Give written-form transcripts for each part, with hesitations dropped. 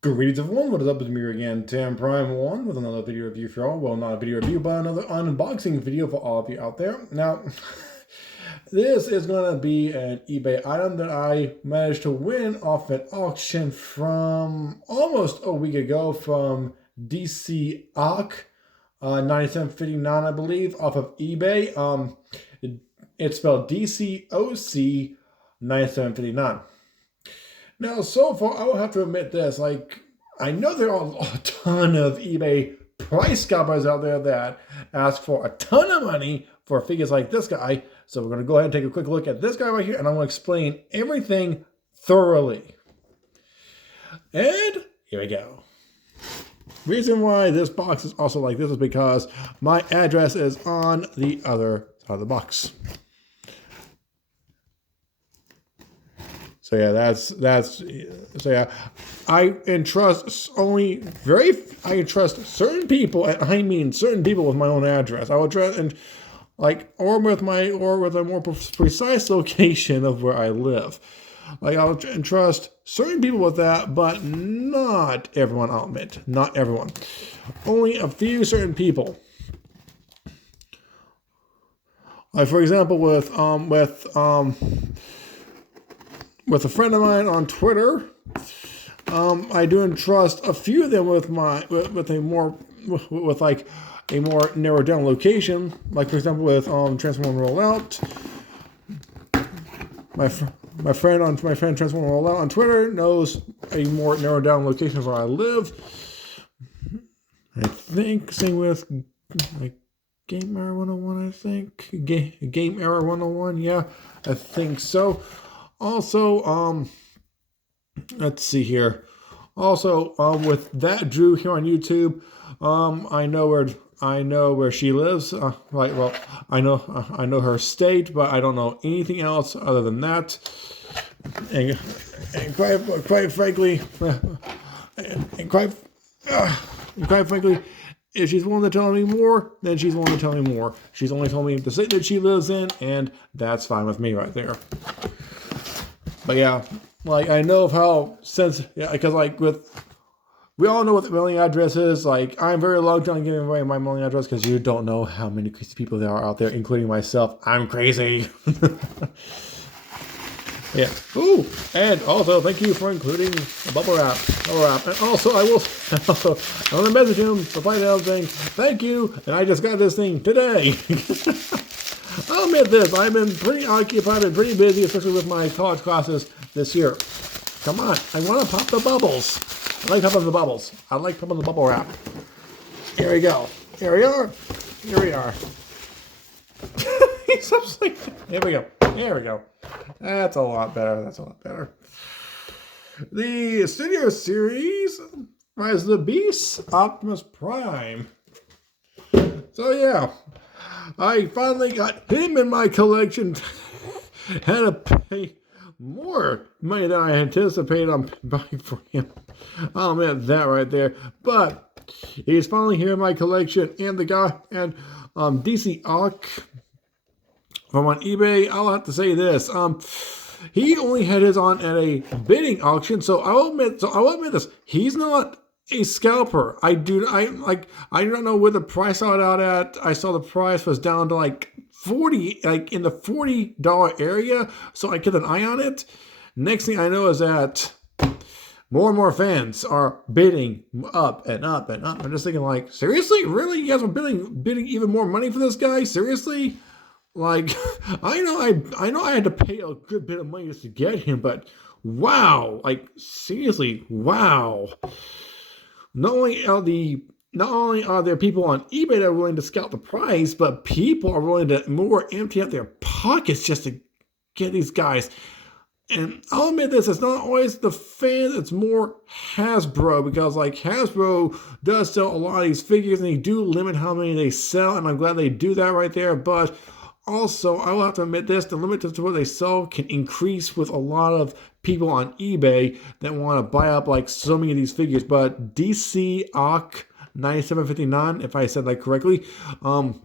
Greetings everyone, what is up? It's me again, Tam Prime 1 with another video review for y'all. Well, not a video review, but another unboxing video for all of you out there. Now, this is going to be an eBay item that I managed to win off an auction from almost a week ago from DC Ock, 9759 I believe, off of eBay. It's spelled DCOC 9759. Now, so far, I will have to admit this, I know there are a ton of eBay price scalpers out there that ask for a ton of money for figures like this guy. So we're going to go ahead and take a quick look at this guy right here, and I'm going to explain everything thoroughly. And here we go. Reason why this box is also like this is because my address is on the other side of the box. So yeah, so yeah, I entrust certain people, and I mean certain people with my own address. I will trust and or with a more precise location of where I live. I'll entrust certain people with that, but not everyone. I'll admit, not everyone. Only a few certain people. Like for example, with a friend of mine on Twitter, I do entrust a few of them with a more narrowed down location. Like for example, with Transform Rollout, my friend Transform Rollout on Twitter knows a more narrowed down location where I live. I think same with Game Error 101. I think Game Error 101. Yeah, I think so. Also, let's see here. Also, with that Drew here on YouTube, I know where she lives. I know her state, but I don't know anything else other than that. And quite frankly, if she's willing to tell me more, then she's willing to tell me more. She's only told me the state that she lives in, and that's fine with me right there. But yeah, I know of how because we all know what the mailing address is. I'm very reluctant on giving away my mailing address because you don't know how many crazy people there are out there, including myself. I'm crazy. Yeah. Ooh, and also thank you for including a bubble wrap. And also I want to message him, reply to him saying thank you, and I just got this thing today. I'll admit this, I've been pretty occupied and pretty busy, especially with my college classes this year. Come on, I want to pop the bubbles. I like popping the bubbles. I like popping the bubble wrap. Here we go. Here we are. Here we are. Here we go. Here we go. That's a lot better. That's a lot better. The Studio Series Rise of the Beast Optimus Prime. So yeah, I finally got him in my collection. Had to pay more money than I anticipated on buying for him. I'll admit that right there. But he's finally here in my collection, and the guy and DC Ock from on eBay. I'll have to say this. He only had his on at a bidding auction, so I will admit this. He's not a scalper. I don't know where the price out at. I saw the price was down to 40, in the $40 area, so I kept an eye on it. Next thing I know is that more and more fans are bidding up and up and up. I'm just thinking, seriously? Really? You guys are bidding even more money for this guy? Seriously? I know I had to pay a good bit of money just to get him, but wow. Seriously, wow. Not only are there people on eBay that are willing to scout the price, but people are willing to more empty out their pockets just to get these guys. And I'll admit this, it's not always the fans, it's more Hasbro, because Hasbro does sell a lot of these figures, and they do limit how many they sell, and I'm glad they do that right there. But also, I will have to admit this, the limit to what they sell can increase with a lot of people on eBay that want to buy up so many of these figures. But DC Ock 9759, if I said that correctly, from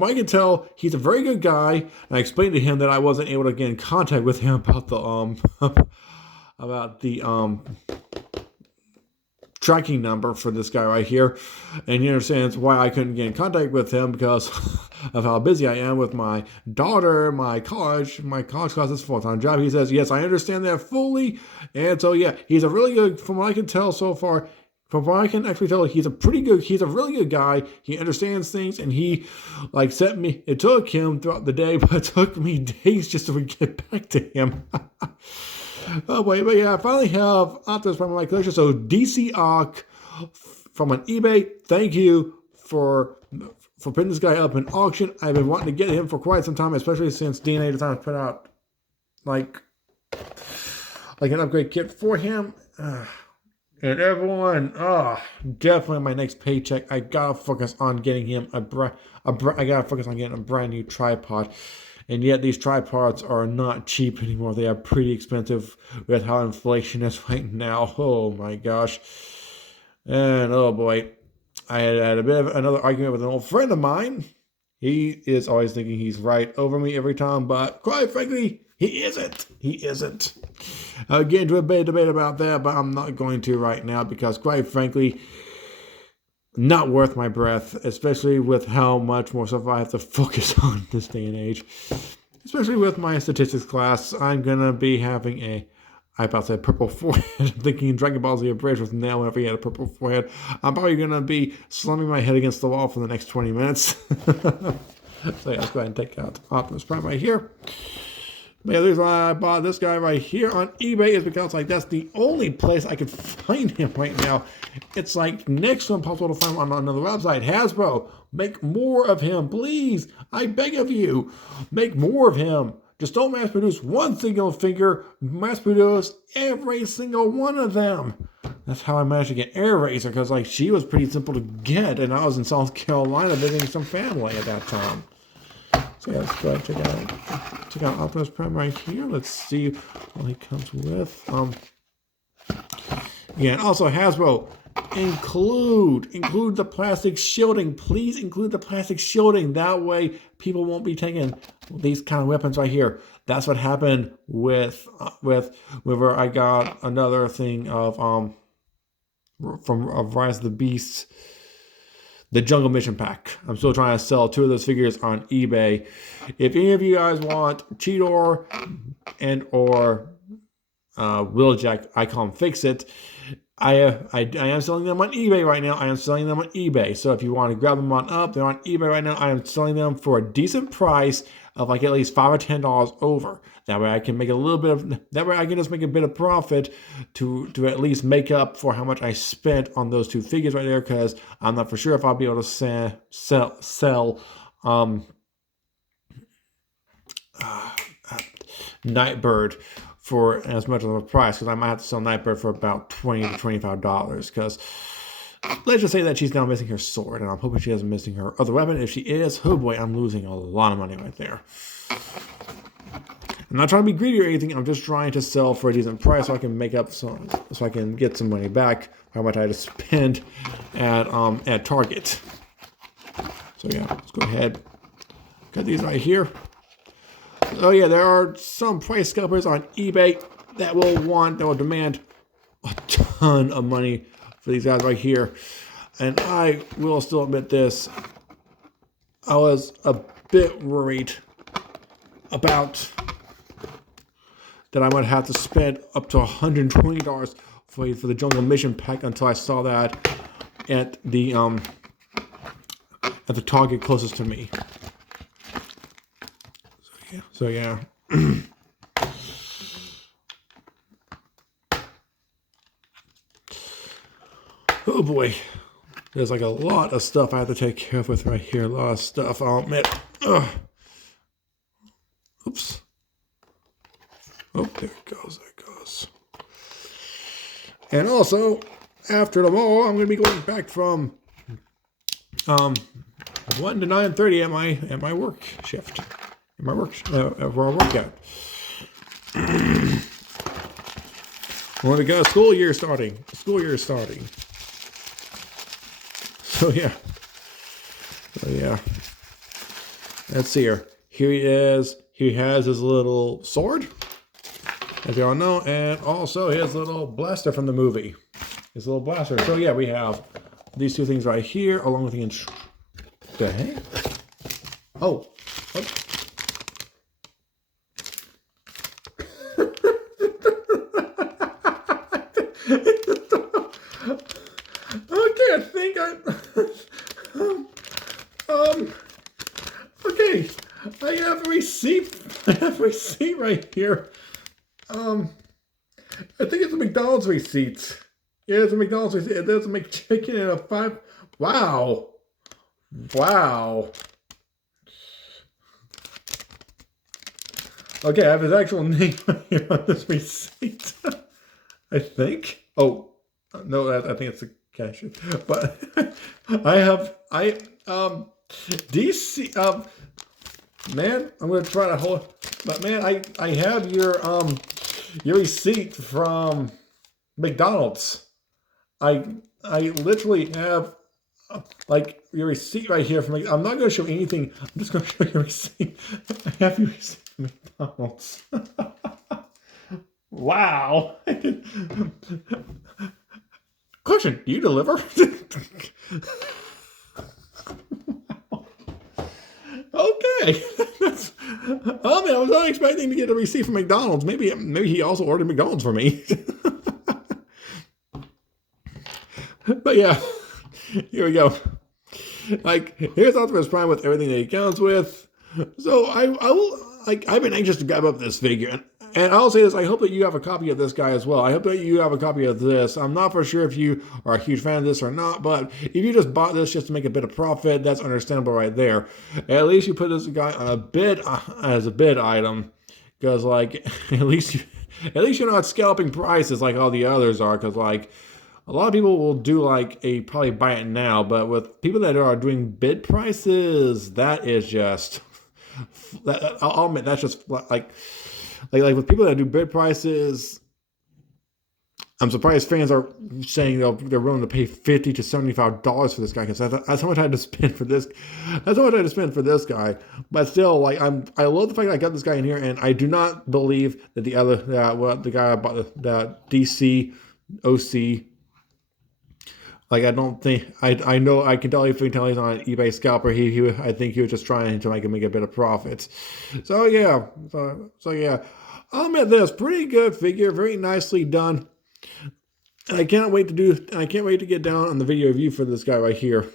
what I can tell, he's a very good guy. And I explained to him that I wasn't able to get in contact with him about the about the tracking number for this guy right here, and he understands why I couldn't get in contact with him because of how busy I am with my daughter, my college classes, full-time job. He says, yes, I understand that fully, and so yeah, he's a really good, from what I can tell so far, from what I can actually tell, he's a really good guy. He understands things, and he, like, it took him throughout the day, but it took me days just to get back to him. Oh, wait, but yeah, I finally have Optimus from my collection. So, DC Ock from an eBay. Thank you for putting this guy up in auction. I've been wanting to get him for quite some time, especially since DNA Designs put out like an upgrade kit for him. And everyone, definitely my next paycheck, I gotta focus on getting him a brand new tripod. And yet these tripods are not cheap anymore. They are pretty expensive with how inflation is right now. Oh my gosh. And oh boy, I had a bit of another argument with an old friend of mine. He is always thinking he's right over me every time, but quite frankly, he isn't. He isn't. I'll get into a bit of debate about that, but I'm not going to right now because quite frankly, not worth my breath, especially with how much more stuff I have to focus on this day and age. Especially with my statistics class, I'm going to be having I about to say purple forehead. I'm thinking Dragon Ball Z Abridged with Nail whenever he had a purple forehead. I'm probably going to be slamming my head against the wall for the next 20 minutes. So yeah, let's go ahead and take out Optimus Prime right here. But yeah, the reason why I bought this guy right here on eBay is because like that's the only place I could find him right now. It's like next to impossible to find him on another website. Hasbro, make more of him, please. I beg of you, make more of him. Just don't mass produce one single figure. Mass produce every single one of them. That's how I managed to get Air Racer because like she was pretty simple to get, and I was in South Carolina visiting some family at that time. So yeah, let's go ahead and check out Optimus Prime right here. Let's see what he comes with. Yeah, and also Hasbro, include the plastic shielding. Please include the plastic shielding. That way people won't be taking these kind of weapons right here. That's what happened with whenever I got another thing of Rise of the Beasts. The Jungle Mission Pack. I'm still trying to sell 2 of those figures on eBay. If any of you guys want Cheetor and or Wheeljack, I call them Fix It. I am selling them on eBay right now. I am selling them on eBay. So if you want to grab them on up, they're on eBay right now. I am selling them for a decent price of like at least $5 or $10 over. That way I can make a little bit of, that way I can just make a bit of profit to at least make up for how much I spent on those 2 figures right there, because I'm not for sure if I'll be able to sell Nightbird for as much of a price, because I might have to sell Nightbird for about $20 to $25, because let's just say that she's now missing her sword, and I'm hoping she isn't missing her other weapon. If she is, oh boy, I'm losing a lot of money right there. I'm not trying to be greedy or anything. I'm just trying to sell for a decent price so I can make up so I can get some money back for how much I had to spend at Target. So yeah, let's go ahead. Got these right here. Oh yeah, there are some price scalpers on eBay that will demand a ton of money for these guys right here. And I will still admit this. I was a bit worried about that I might have to spend up to $120 for the Jungle Mission Pack until I saw that at the Target closest to me. So yeah. Oh boy. There's like a lot of stuff I have to take care of with right here. A lot of stuff, I'll admit. Ugh. Oops. Oh, there it goes. There it goes. And also, after tomorrow, I'm going to be going back from 1 to 9:30 at my work shift. My work for our workout. Well, we got a school year starting. So yeah. Let's see here. Here he is. He has his little sword. as you all know, and also his little blaster from the movie. His little blaster. So yeah, we have these two things right here, along with the the heck? Oh. Okay, I think okay, I have a receipt. I have a receipt right here. I think it's a McDonald's receipt. Yeah, it's a McDonald's receipt. It does make chicken in a 5. Wow. Wow. Okay, I have his actual name here on this receipt. I think. Oh, no, I think it's a cashier. But DC, man, I'm gonna try to hold. But man, I have your receipt from McDonald's. I literally have like your receipt right here from. I'm not gonna show anything. I'm just gonna show your receipt. I have your receipt from McDonald's. Wow. Question: do you deliver? Okay. I mean, I was not expecting to get a receipt from McDonald's. Maybe he also ordered McDonald's for me. But yeah, here we go. Like, here's Optimus Prime with everything that he counts with. So I've been anxious to grab up this figure. And I'll say this, I hope that you have a copy of this guy as well. I hope that you have a copy of this. I'm not for sure if you are a huge fan of this or not, but if you just bought this just to make a bit of profit, that's understandable right there. At least you put this guy on a bid as a bid item, because like at least you're not scalping prices like all the others are, because like a lot of people will do like probably buy it now, but with people that are doing bid prices, that is just I'll admit that's just like with people that do bid prices, I'm surprised fans are saying they're willing to pay $50 to $75 for this guy, because that's how much I had to spend for this. That's how much I had to spend for this guy. But still, like I love the fact that I got this guy in here, and I do not believe that the guy I bought that DC OC. Like I don't think I know I can tell if he's on an eBay scalper. I think he was just trying to make a bit of profits. So yeah, so yeah, I'll admit this, pretty good figure, very nicely done. And I can't wait to get down on the video review for this guy right here.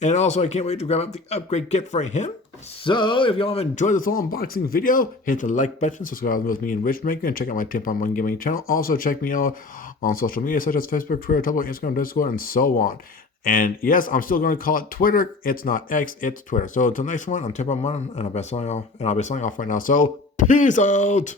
And also I can't wait to grab up the upgrade kit for him. So if y'all have enjoyed this little unboxing video, hit the like button, subscribe with me and Richmaker, and check out my 10.1 Gaming channel. Also check me out on social media such as Facebook, Twitter, Tumblr, Instagram, Discord, and so on. And yes, I'm still going to call it Twitter. It's not X, it's Twitter. So until next one, I'm 10.1, and I'll be signing off right now. So peace out.